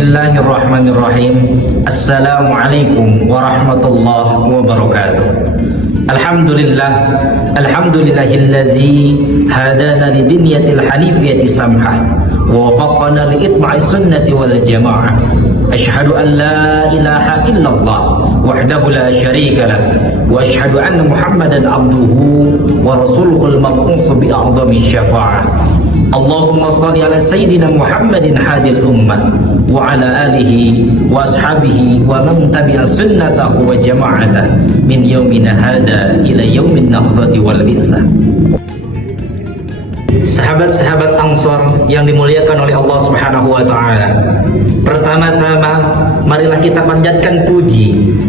Bismillahirrahmanirrahim. Assalamualaikum warahmatullahi wabarakatuh. Alhamdulillahillazi hadana lidinyatil hanifiyati samhah wa wafaqana liitma'is sunnati wal jamaah. Asyhadu an la ilaha illallah wahdahu la syarika lah wa asyhadu anna Muhammadan abduhu wa rasuluhul mab'utsu bi a'dhami syafa'ah. Allahumma shalli ala sayyidina Muhammadin hadil ummah wa ala alihi wa ashabihi wa man tabi'a sunnatahu wa jama'ata min yaumina hada ila yaumin nahdati wal bitsah. Sahabat-sahabat Ansor yang dimuliakan oleh Allah Subhanahu wa taala. Pertama-tama marilah kita panjatkan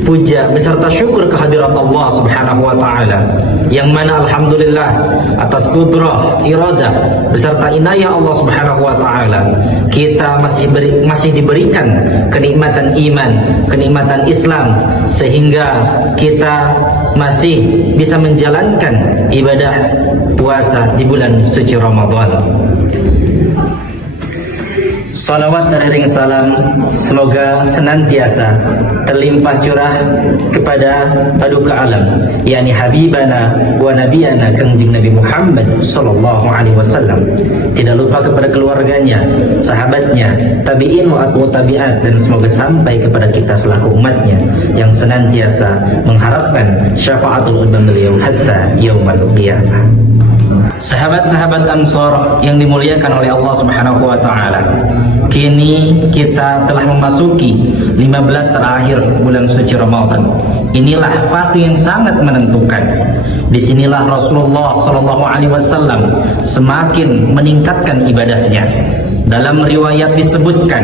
puja beserta syukur kehadirat Allah Subhanahu wa taala, yang mana alhamdulillah atas kudrah, iradah beserta inayah Allah Subhanahu wa taala kita masih diberikan kenikmatan iman, kenikmatan Islam, sehingga kita masih bisa menjalankan ibadah puasa di bulan suci Ramadan. Salawat dan ring salam semoga senantiasa terlimpah curah kepada paduka alam, yakni habibana wa nabiyana kanjeng Nabi Muhammad sallallahu alaihi wasallam. Tidak lupa kepada keluarganya, sahabatnya, tabi'in wa atbu tabi'at, dan semoga sampai kepada kita selaku umatnya yang senantiasa mengharapkan syafaatul udham beliau hatta yaumul qiyamah. Sahabat-sahabat Ansor yang dimuliakan oleh Allah Subhanahu wa taala, kini kita telah memasuki 15 terakhir bulan suci Ramadan. Inilah fase yang sangat menentukan. Disinilah Rasulullah Shallallahu Alaihi Wasallam semakin meningkatkan ibadahnya. Dalam riwayat disebutkan,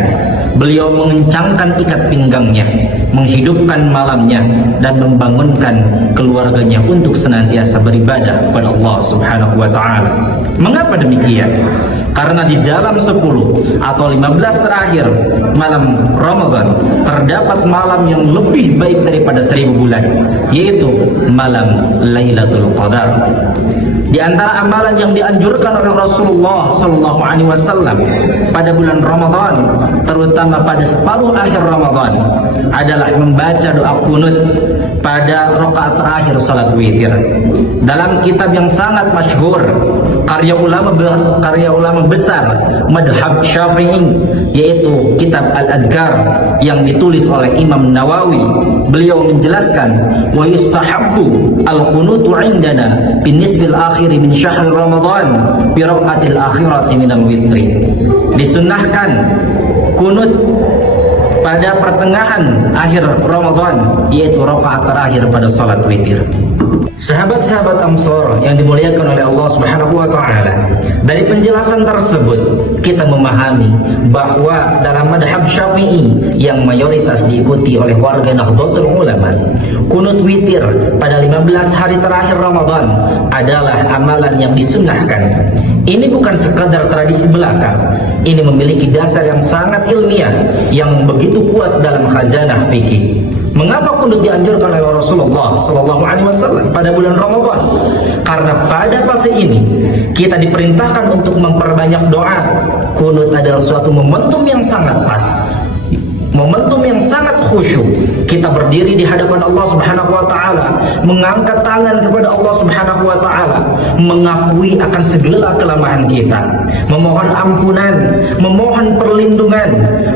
beliau mengencangkan ikat pinggangnya, menghidupkan malamnya, dan membangunkan keluarganya untuk senantiasa beribadah kepada Allah Subhanahu wa taala. Mengapa demikian? Karena di dalam 10 atau 15 terakhir malam Ramadan terdapat malam yang lebih baik daripada 1000 bulan, yaitu malam Lailatul Qadar. Di antara amalan yang dianjurkan oleh Rasulullah Sallallahu Alaihi Wasallam pada bulan Ramadan, terutama pada separuh akhir Ramadan, adalah membaca doa kunut pada rakaat terakhir salat witir. Dalam kitab yang sangat masyhur, karya ulama besar madhab Syafi'i, yaitu kitab Al-Adhkar yang ditulis oleh Imam Nawawi, beliau menjelaskan, wa yustahabbu al-qunutu indana bin nisbil akhir min syahr Ramadan bi raqatil akhirati minal witri. Disunnahkan kunut pada pertengahan akhir Ramadan, yaitu rakaat terakhir pada salat witir. Sahabat-sahabat Ansor yang dimuliakan oleh Allah Subhanahu wa taala, dari penjelasan tersebut kita memahami bahwa dalam madhab Syafi'i yang mayoritas diikuti oleh warga Nahdlatul Ulama, kunut witir pada 15 hari terakhir Ramadan adalah amalan yang disunnahkan. Ini bukan sekadar tradisi belaka, ini memiliki dasar yang sangat ilmiah yang begitu kuat dalam khazanah fikih. Mengapa kunut dianjurkan oleh Rasulullah Sallallahu Alaihi Wasallam pada bulan Ramadan? Karena pada fase ini kita diperintahkan untuk memperbanyak doa. Kunut adalah suatu momentum yang sangat pas, momentum yang sangat khusyuk. Kita berdiri di hadapan Allah Subhanahu wa taala, mengangkat tangan kepada Allah Subhanahu wa taala, mengakui akan segala kelemahan kita, memohon ampunan, memohon perlindungan,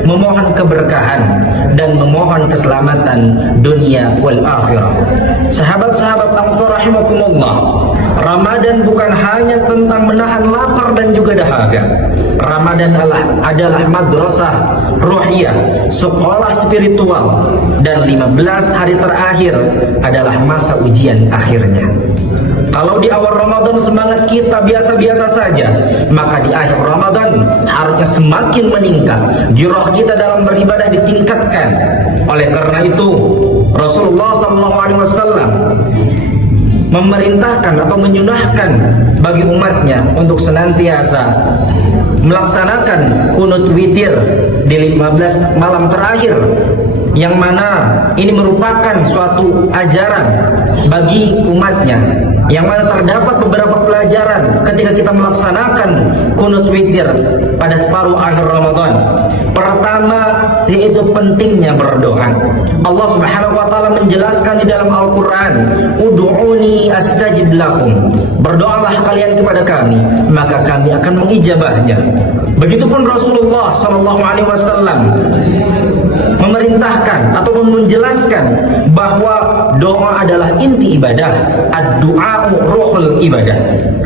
memohon keberkahan, dan memohon keselamatan dunia wal akhirah. Sahabat-sahabat Ansor rahimakumullah, Ramadan bukan hanya tentang menahan lapar dan juga dahaga. Ramadan adalah madrasah ruhiyah, sekolah spiritual, dan 15 hari terakhir adalah masa ujian akhirnya. Kalau di awal Ramadan semangat kita biasa-biasa saja, maka di akhir Ramadan harusnya semakin meningkat. Giroh kita dalam beribadah ditingkatkan. Oleh karena itu, Rasulullah SAW memerintahkan atau menyunahkan bagi umatnya untuk senantiasa melaksanakan kunut witir di 15 malam terakhir, yang mana ini merupakan suatu ajaran bagi umatnya yang mana terdapat beberapa pelajaran ketika kita melaksanakan kunut witir pada separuh akhir Ramadan. Pertama, yaitu pentingnya berdoa. Allah Subhanahu wa taala menjelaskan di dalam Al-Qur'an, "Ud'uni astajib lakum." Berdoalah kalian kepada kami, maka kami akan mengijabahnya. Begitupun Rasulullah sallallahu alaihi wasallam memerintahkan atau menjelaskan bahwa doa adalah inti ibadah. Ad-du'a ruhul ibadah.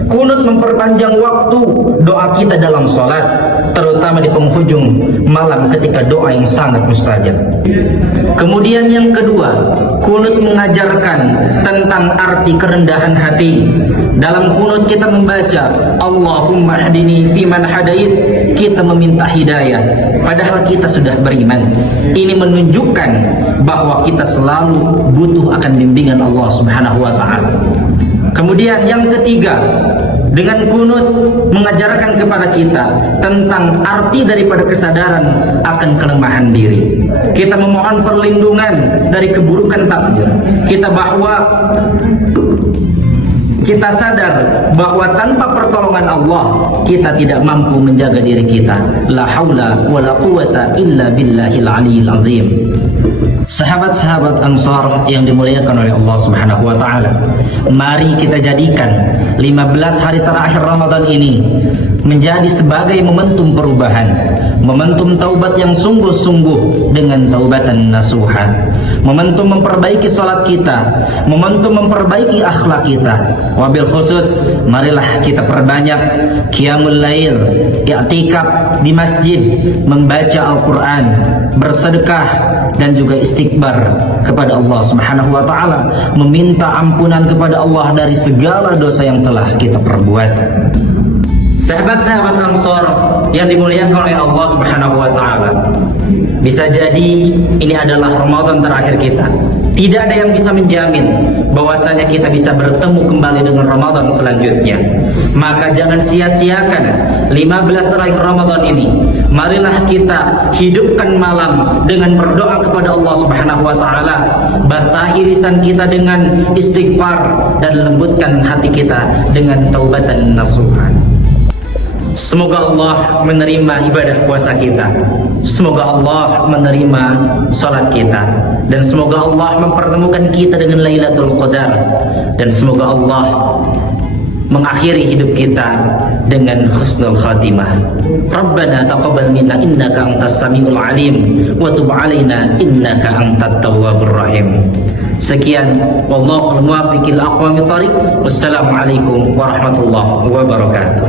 Kunut memperpanjang waktu doa kita dalam sholat, terutama di penghujung malam ketika doa yang sangat mustajab. Kemudian yang kedua, kunut mengajarkan tentang arti kerendahan hati. Dalam kunut kita membaca Allahumma hdini fiman hadait, kita meminta hidayah padahal kita sudah beriman. Ini menunjukkan bahwa kita selalu butuh akan bimbingan Allah Subhanahu wa taala. Kemudian yang ketiga, dengan kunut mengajarkan kepada kita tentang arti daripada kesadaran akan kelemahan diri. Kita memohon perlindungan dari keburukan takdir. Kita sadar bahwa tanpa pertolongan Allah kita tidak mampu menjaga diri kita. La haula wala quwata illa billahil aliyil azim. Sahabat-sahabat Ansar yang dimuliakan oleh Allah Subhanahu wa taala, mari kita jadikan 15 hari terakhir Ramadan ini menjadi sebagai momentum perubahan, momentum taubat yang sungguh-sungguh dengan taubatan nasuha, momentum memperbaiki salat kita, momentum memperbaiki akhlak kita. Wabil khusus, marilah kita perbanyak qiyamul lail, i'tikaf di masjid, membaca Al-Qur'an, bersedekah dan juga istighfar kepada Allah Subhanahu wa taala, meminta ampunan kepada Allah dari segala dosa yang telah kita perbuat. Sahabat-sahabat Ansar yang dimuliakan oleh Allah Subhanahu wa taala, bisa jadi ini adalah Ramadan terakhir kita. Tidak ada yang bisa menjamin bahwasanya kita bisa bertemu kembali dengan Ramadan selanjutnya. Maka jangan sia-siakan 15 terakhir Ramadan ini. Marilah kita hidupkan malam dengan berdoa kepada Allah Subhanahu wa taala, basahi lisan kita dengan istighfar dan lembutkan hati kita dengan taubatan nasuha. Semoga Allah menerima ibadah puasa kita, semoga Allah menerima salat kita, dan semoga Allah mempertemukan kita dengan Lailatul Qadar, dan semoga Allah mengakhiri hidup kita dengan husnul khatimah. Rabbana taqabbal minna innaka antas samiul alim wa tub alaina innaka antat tawwabur rahim. Sekian, wallahul muwaffiq ila aqwamit thariq. Wassalamualaikum warahmatullahi wabarakatuh.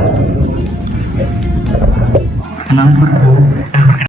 Kenapa?